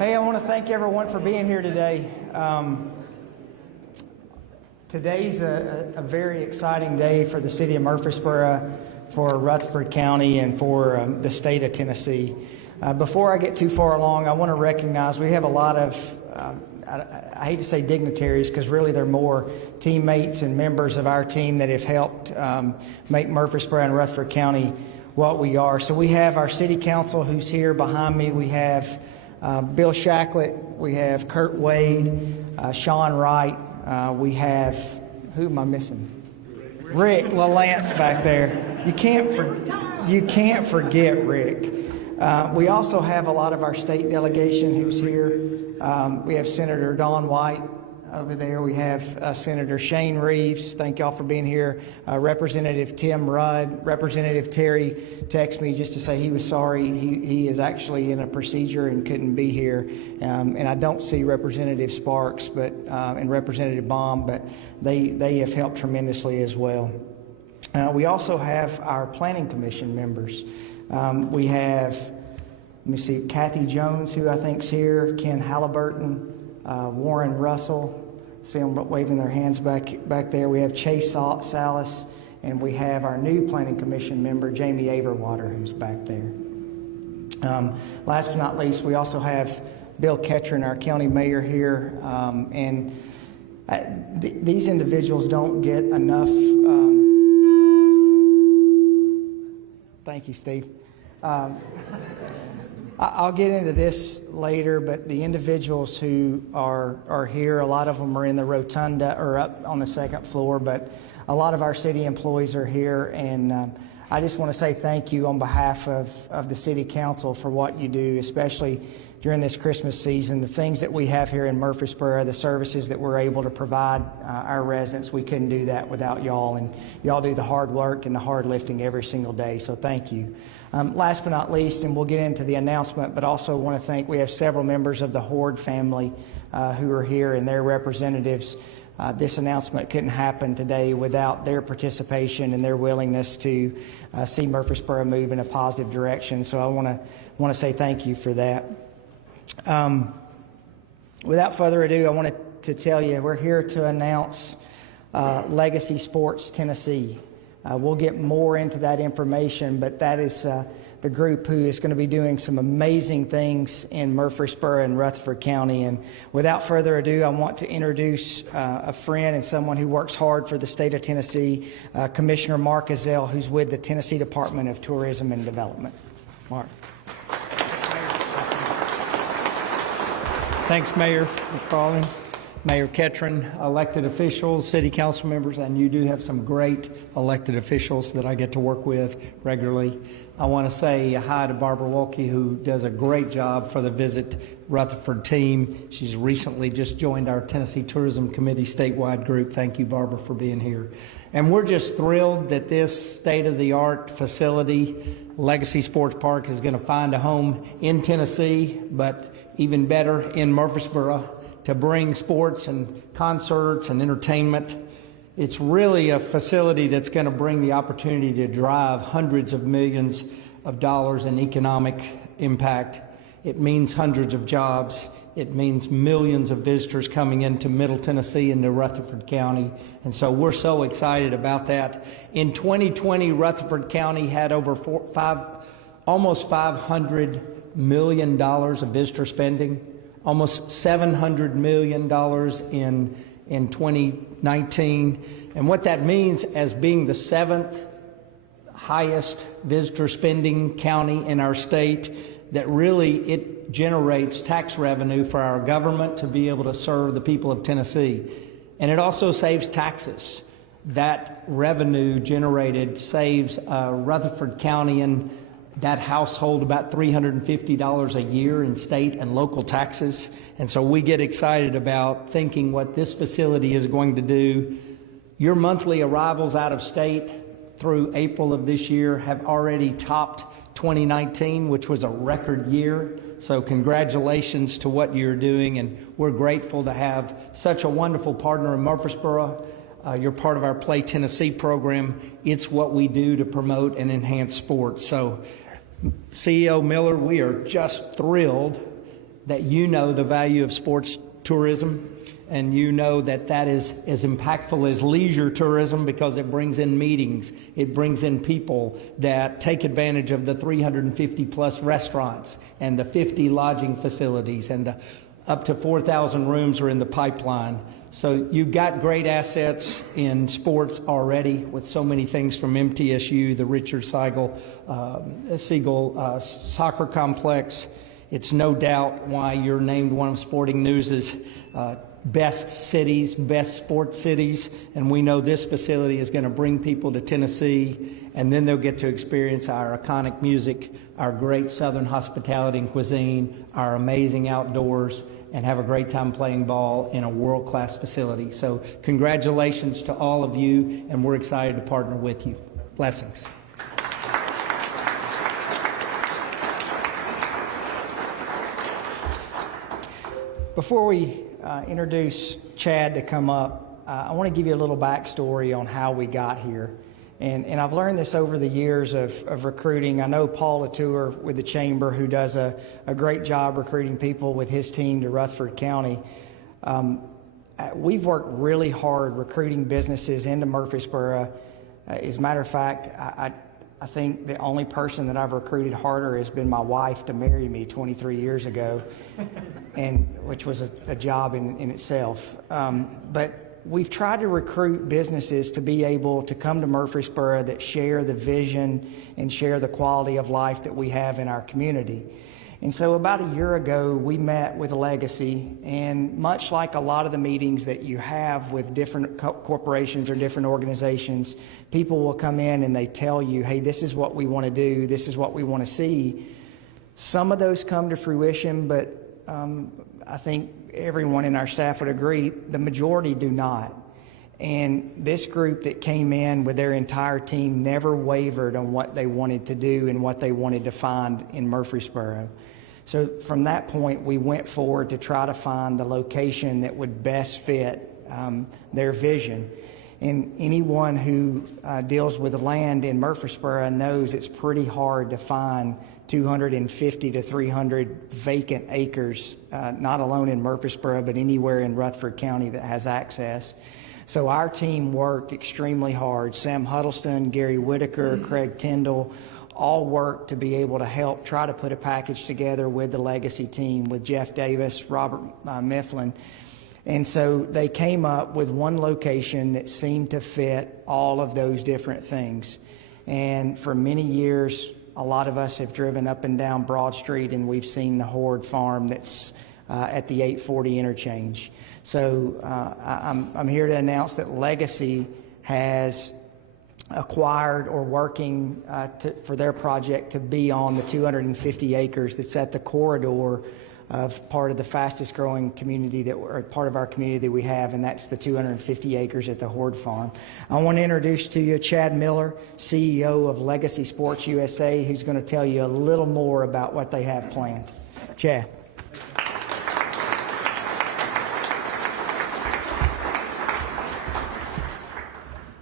Hey, I want to thank everyone for being here today. Today's a very exciting day for the City of Murfreesboro, for Rutherford County, and for the state of Tennessee. Before I get too far along, I want to recognize we have a lot of, I hate to say dignitaries, because really they're more teammates and members of our team that have helped make Murfreesboro and Rutherford County what we are. So we have our city council who's here behind me. We have Bill Shacklett, we have Kurt Wade, Sean Wright, we have, who am I missing? Rick LaLance back there. You can't forget Rick. We also have a lot of our state delegation who's here. We have Senator Dawn White over there. We have Senator Shane Reeves. Thank y'all for being here. Representative Tim Rudd. Representative Terry texted me just to say he was sorry. He is actually in a procedure and couldn't be here. And I don't see Representative Sparks and Representative Baum, but they have helped tremendously as well. We also have our Planning Commission members. We have, let me see, Kathy Jones, who I think's here, Ken Halliburton, Warren Russell, see them waving their hands back there. We have Chase Salas, and we have our new Planning Commission member, Jamie Averwater, who's back there. Last but not least, we also have Bill Ketron, our county mayor here, these individuals don't get enough. Thank you, Steve. I'll get into this later, but the individuals who are here, a lot of them are in the rotunda or up on the second floor, but a lot of our city employees are here, and I just want to say thank you on behalf of the City Council for what you do, especially during this Christmas season. The things that we have here in Murfreesboro, the services that we're able to provide our residents, we couldn't do that without y'all, and y'all do the hard work and the hard lifting every single day, so thank you. Last but not least, and we'll get into the announcement, but also want to thank, we have several members of the Horde family who are here and their representatives. This announcement couldn't happen today without their participation and their willingness to see Murfreesboro move in a positive direction. So I want to say thank you for that. Without further ado, I wanted to tell you we're here to announce Legacy Sports Tennessee. We'll get more into that information, but that is the group who is going to be doing some amazing things in Murfreesboro and Rutherford County. And without further ado, I want to introduce a friend and someone who works hard for the state of Tennessee, Commissioner Mark Ezell, who's with the Tennessee Department of Tourism and Development. Mark. Thanks, Mayor McFarland, Mayor Ketron, elected officials, city council members, and you do have some great elected officials that I get to work with regularly. I want to say hi to Barbara Wolke, who does a great job for the Visit Rutherford team. She's recently just joined our Tennessee Tourism Committee statewide group. Thank you, Barbara, for being here. And we're just thrilled that this state-of-the-art facility, Legacy Sports Park, is going to find a home in Tennessee, but even better in Murfreesboro, to bring sports and concerts and entertainment. It's really a facility that's going to bring the opportunity to drive hundreds of millions of dollars in economic impact. It means hundreds of jobs. It means millions of visitors coming into Middle Tennessee and to Rutherford County. And so we're so excited about that. In 2020, Rutherford County had over almost $500 million of visitor spending, almost $700 million in 2019. And what that means, as being the 7th highest visitor spending county in our state, that really it generates tax revenue for our government to be able to serve the people of Tennessee. And it also saves taxes. That revenue generated saves Rutherford County and that household about $350 a year in state and local taxes. And so we get excited about thinking what this facility is going to do. Your monthly arrivals out of state through April of this year have already topped 2019, which was a record year. So congratulations to what you're doing, and we're grateful to have such a wonderful partner in Murfreesboro. You're part of our Play Tennessee program. It's what we do to promote and enhance sports. So CEO Miller, we are just thrilled that you know the value of sports tourism, and you know that that is as impactful as leisure tourism because it brings in meetings, it brings in people that take advantage of the 350 plus restaurants and the 50 lodging facilities, and the up to 4,000 rooms are in the pipeline. So you've got great assets in sports already with so many things from MTSU, the Richard Siegel soccer complex. It's no doubt why you're named one of Sporting News' best cities, best sports cities, and we know this facility is going to bring people to Tennessee, and then they'll get to experience our iconic music, our great Southern hospitality and cuisine, our amazing outdoors, and have a great time playing ball in a world-class facility. So congratulations to all of you, and we're excited to partner with you. Blessings. Before we introduce Chad to come up, I want to give you a little backstory on how we got here. And I've learned this over the years of recruiting. I know Paul Latour with the Chamber, who does a great job recruiting people with his team to Rutherford County. We've worked really hard recruiting businesses into Murfreesboro. As a matter of fact, I think the only person that I've recruited harder has been my wife to marry me 23 years ago, and which was a job in itself. But we've tried to recruit businesses to be able to come to Murfreesboro that share the vision and share the quality of life that we have in our community. And so about a year ago, we met with Legacy, and much like a lot of the meetings that you have with different corporations or different organizations, people will come in and they tell you, hey, this is what we want to do, this is what we want to see. Some of those come to fruition, but I think everyone in our staff would agree, the majority do not. And this group that came in with their entire team never wavered on what they wanted to do and what they wanted to find in Murfreesboro. So from that point, we went forward to try to find the location that would best fit their vision. And anyone who deals with land in Murfreesboro knows it's pretty hard to find 250 to 300 vacant acres, not alone in Murfreesboro, but anywhere in Rutherford County that has access. So our team worked extremely hard. Sam Huddleston, Gary Whitaker, Craig Tyndall, all worked to be able to help try to put a package together with the Legacy team, with Jeff Davis, Robert Mifflin. And so they came up with one location that seemed to fit all of those different things. And for many years, a lot of us have driven up and down Broad Street, and we've seen the Horde Farm that's at the 840 interchange. So I'm here to announce that Legacy has acquired or working for their project to be on the 250 acres that's at the corridor of part of the fastest growing community or part of our community that we have, and that's the 250 acres at the Horde Farm. I want to introduce to you Chad Miller, CEO of Legacy Sports USA, who's going to tell you a little more about what they have planned. Chad.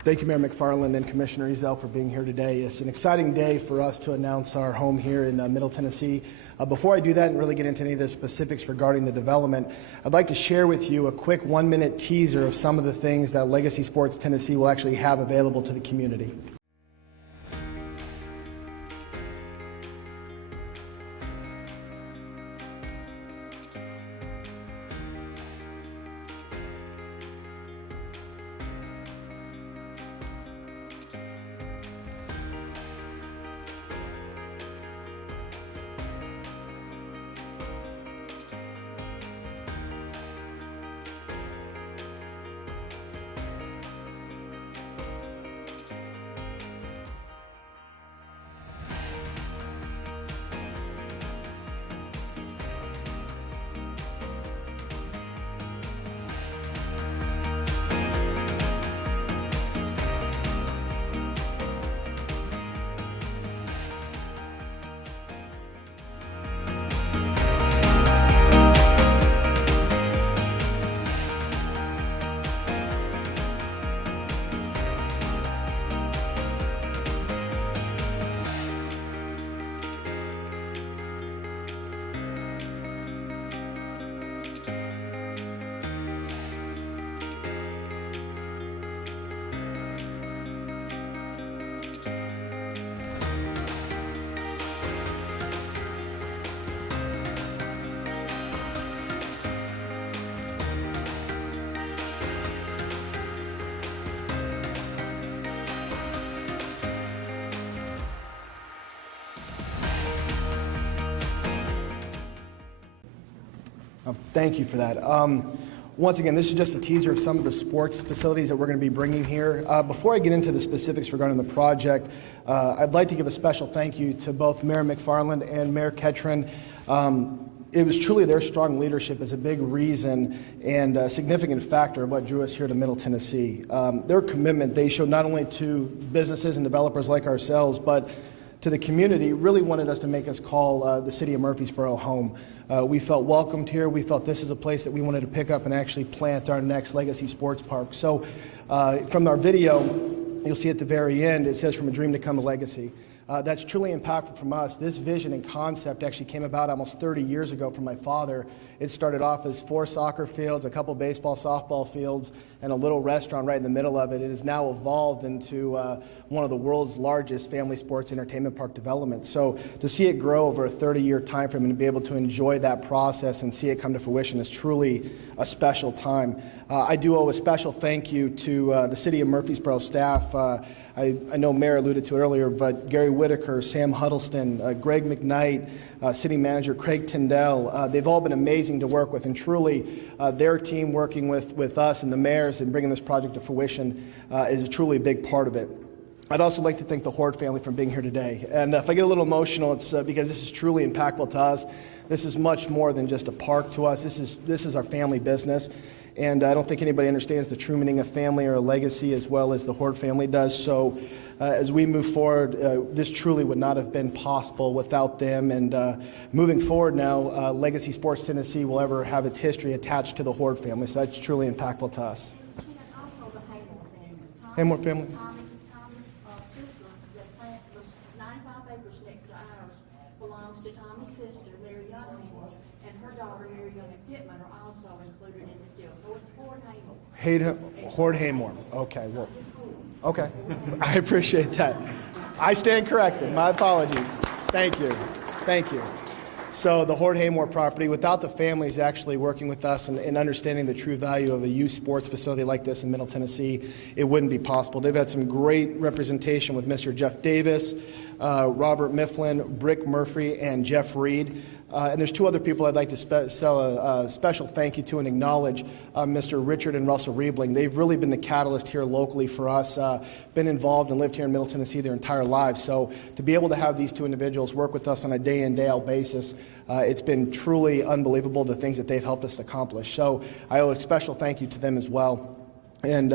Thank you, Mayor McFarland and Commissioner Ezell, for being here today. It's an exciting day for us to announce our home here in Middle Tennessee. Before I do that and really get into any of the specifics regarding the development, I'd like to share with you a quick 1-minute teaser of some of the things that Legacy Sports Tennessee will actually have available to the community. Thank you for that. Once again, this is just a teaser of some of the sports facilities that we're going to be bringing here. Before I get into the specifics regarding the project, I'd like to give a special thank you to both Mayor McFarland and Mayor Ketron. It was truly their strong leadership is a big reason and a significant factor of what drew us here to Middle Tennessee. Their commitment they showed not only to businesses and developers like ourselves, but to the community, really wanted us to make us call the City of Murfreesboro home. We felt welcomed here. We felt this is a place that we wanted to pick up and actually plant our next legacy sports park. So from our video, you'll see at the very end, it says, "From a dream to come a legacy." That's truly impactful from us. This vision and concept actually came about almost 30 years ago from my father. It started off as 4 soccer fields, a couple baseball, softball fields, and a little restaurant right in the middle of it. It has now evolved into one of the world's largest family sports entertainment park developments. So to see it grow over a 30-year time frame and to be able to enjoy that process and see it come to fruition is truly a special time. I do owe a special thank you to the City of Murfreesboro staff. I know Mayor alluded to it earlier, but Gary Whitaker, Sam Huddleston, Greg McKnight, City Manager Craig Tyndall, they've all been amazing to work with, and truly their team working with us and the mayors and bringing this project to fruition is truly a big part of it. I'd also like to thank the Horde family for being here today. And if I get a little emotional, it's because this is truly impactful to us. This is much more than just a park to us. This is our family business. And I don't think anybody understands the true meaning of family or a legacy as well as the Horde family does. So as we move forward, this truly would not have been possible without them. And moving forward now, Legacy Sports Tennessee will ever have its history attached to the Horde family. So that's truly impactful to us. Also the Haymore family. Tommy's sister that plant was 95 acres next to ours belongs to Tommy's sister, Mary Young Haymore, and her daughter, Mary Young Pittman, are also included in this deal. So it's Ford Haymore. Horde Haymore. Okay, well, okay. I appreciate that. I stand corrected. My apologies. Thank you. Thank you. So the Horde Haymore property, without the families actually working with us and understanding the true value of a youth sports facility like this in Middle Tennessee, it wouldn't be possible. They've had some great representation with Mr. Jeff Davis, Robert Mifflin, Brick Murphy, and Jeff Reed. And there's 2 other people I'd like to sell a special thank you to and acknowledge, Mr. Richard and Russell Riebling. They've really been the catalyst here locally for us, been involved and lived here in Middle Tennessee their entire lives. So to be able to have these 2 individuals work with us on a day in, day out basis, it's been truly unbelievable the things that they've helped us accomplish. So I owe a special thank you to them as well. And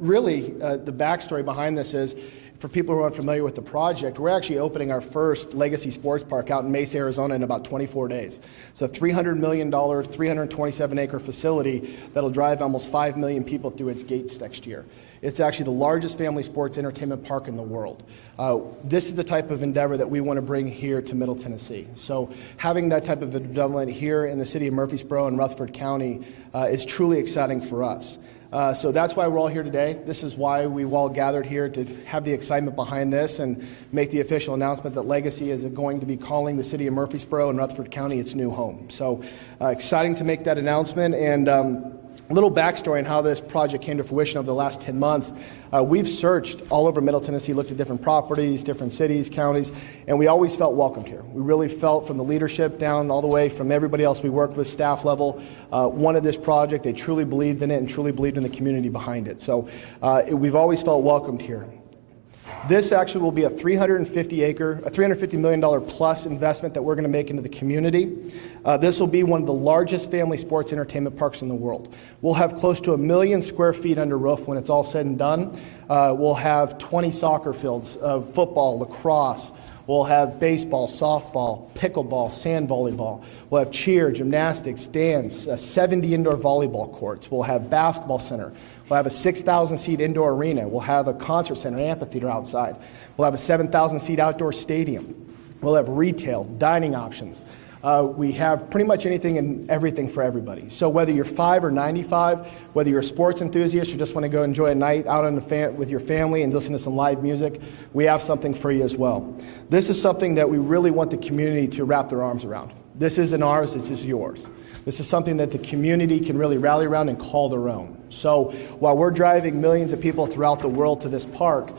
really, the backstory behind this is, for people who aren't familiar with the project, we're actually opening our first Legacy Sports Park out in Mesa, Arizona in about 24 days. It's a $300 million, 327-acre facility that'll drive almost 5 million people through its gates next year. It's actually the largest family sports entertainment park in the world. This is the type of endeavor that we want to bring here to Middle Tennessee. So having that type of development here in the City of Murfreesboro and Rutherford County is truly exciting for us. So that's why we're all here today. This is why we've all gathered here to have the excitement behind this and make the official announcement that Legacy is going to be calling the City of Murfreesboro and Rutherford County its new home. So exciting to make that announcement. And a little backstory on how this project came to fruition over the last 10 months. We've searched all over Middle Tennessee, looked at different properties, different cities, counties, and we always felt welcomed here. We really felt from the leadership down all the way from everybody else we worked with, staff level, wanted this project. They truly believed in it and truly believed in the community behind it. So we've always felt welcomed here. This actually will be a $350 million plus investment that we're going to make into the community. This will be one of the largest family sports entertainment parks in the world. We'll have close to 1 million square feet under roof when it's all said and done. We'll have 20 soccer fields, football, lacrosse. We'll have baseball, softball, pickleball, sand volleyball. We'll have cheer, gymnastics, dance, 70 indoor volleyball courts. We'll have basketball center. We'll have a 6,000-seat indoor arena. We'll have a concert center, an amphitheater outside. We'll have a 7,000-seat outdoor stadium. We'll have retail, dining options. We have pretty much anything and everything for everybody. So whether you're 5 or 95, whether you're a sports enthusiast or just want to go enjoy a night out with your family and listen to some live music, we have something for you as well. This is something that we really want the community to wrap their arms around. This isn't ours, it's just yours. This is something that the community can really rally around and call their own. So while we're driving millions of people throughout the world to this park,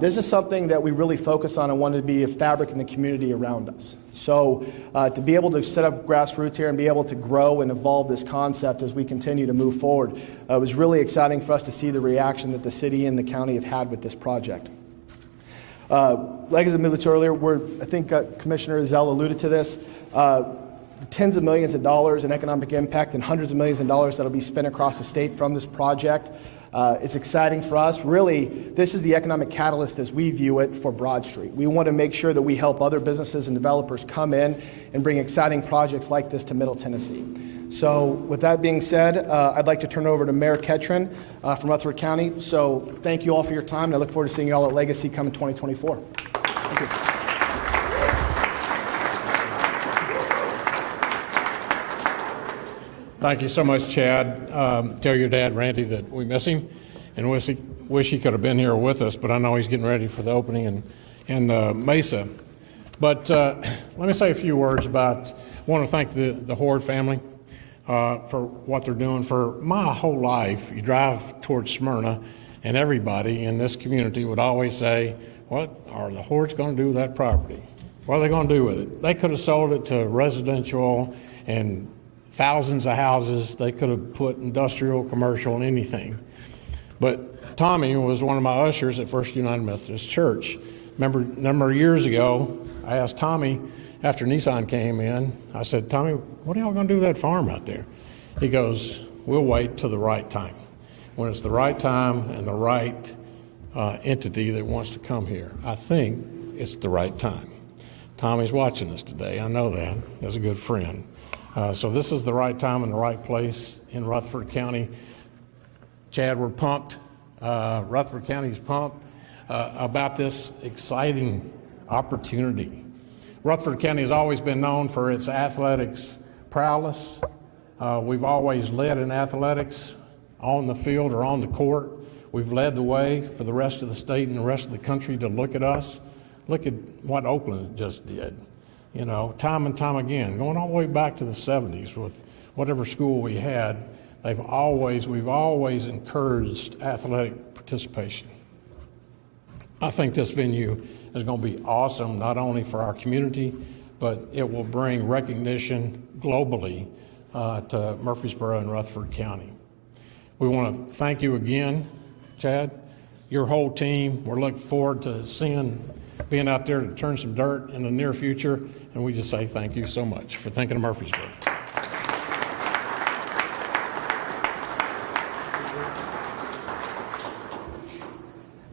This is something that we really focus on and want to be a fabric in the community around us. So to be able to set up grassroots here and be able to grow and evolve this concept as we continue to move forward, it was really exciting for us to see the reaction that the city and the county have had with this project. Like as I alluded to earlier, I think Commissioner Ezell alluded to this, tens of millions of dollars in economic impact and hundreds of millions of dollars that will be spent across the state from this project. It's exciting for us. Really, this is the economic catalyst as we view it for Broad Street. We want to make sure that we help other businesses and developers come in and bring exciting projects like this to Middle Tennessee. So with that being said, I'd like to turn it over to Mayor Ketron from Rutherford County. So thank you all for your time, and I look forward to seeing you all at Legacy come in 2024. Thank you. Thank you so much, Chad. Tell your dad, Randy, that we miss him and wish he could have been here with us, but I know he's getting ready for the opening in Mesa. But let me say a few words about, I want to thank the Horde family for what they're doing. For my whole life, you drive towards Smyrna, and everybody in this community would always say, what are the Hordes going to do with that property? What are they going to do with it? They could have sold it to residential and thousands of houses. They could have put industrial, commercial, and anything. But Tommy was one of my ushers at First United Methodist Church. Remember, a number of years ago, I asked Tommy, after Nissan came in, I said, Tommy, what are y'all going to do with that farm out there? He goes, we'll wait till the right time. When it's the right time and the right entity that wants to come here. I think it's the right time. Tommy's watching us today. I know that as a good friend. So this is the right time and the right place in Rutherford County. Chad, we're pumped. Rutherford County's pumped about this exciting opportunity. Rutherford County has always been known for its athletics prowess. We've always led in athletics on the field or on the court. We've led the way for the rest of the state and the rest of the country to look at us. Look at what Oakland just did. You know, time and time again, going all the way back to the 70s with whatever school we had, we've always encouraged athletic participation. I think this venue is going to be awesome, not only for our community, but it will bring recognition globally to Murfreesboro and Rutherford County. We want to thank you again, Chad, your whole team. We're looking forward to being out there to turn some dirt in the near future, and we just say thank you so much for thinking of Murfreesboro.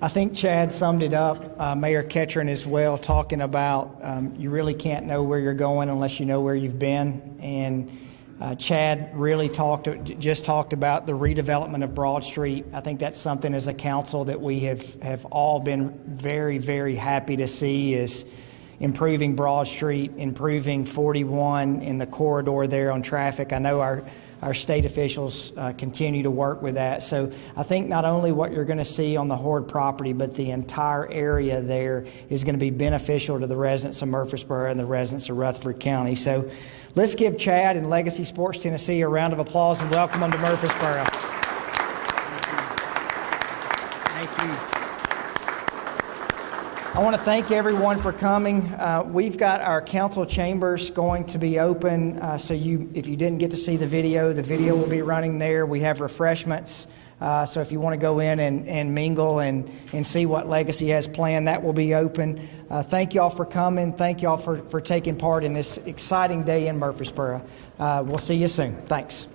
I think Chad summed it up, Mayor Ketron as well, talking about you really can't know where you're going unless you know where you've been. And Chad really just talked about the redevelopment of Broad Street. I think that's something as a council that we have all been very, very happy to see, is improving Broad Street, improving 41 in the corridor there on traffic. I know our state officials continue to work with that. So I think not only what you're going to see on the Horde property, but the entire area there is going to be beneficial to the residents of Murfreesboro and the residents of Rutherford County. So let's give Chad and Legacy Sports Tennessee a round of applause and welcome them to Murfreesboro. Thank you. I want to thank everyone for coming. We've got our council chambers going to be open, so if you didn't get to see the video will be running there. We have refreshments, so if you want to go in and mingle and see what Legacy has planned, that will be open. Thank you all for coming. Thank you all for taking part in this exciting day in Murfreesboro. We'll see you soon. Thanks.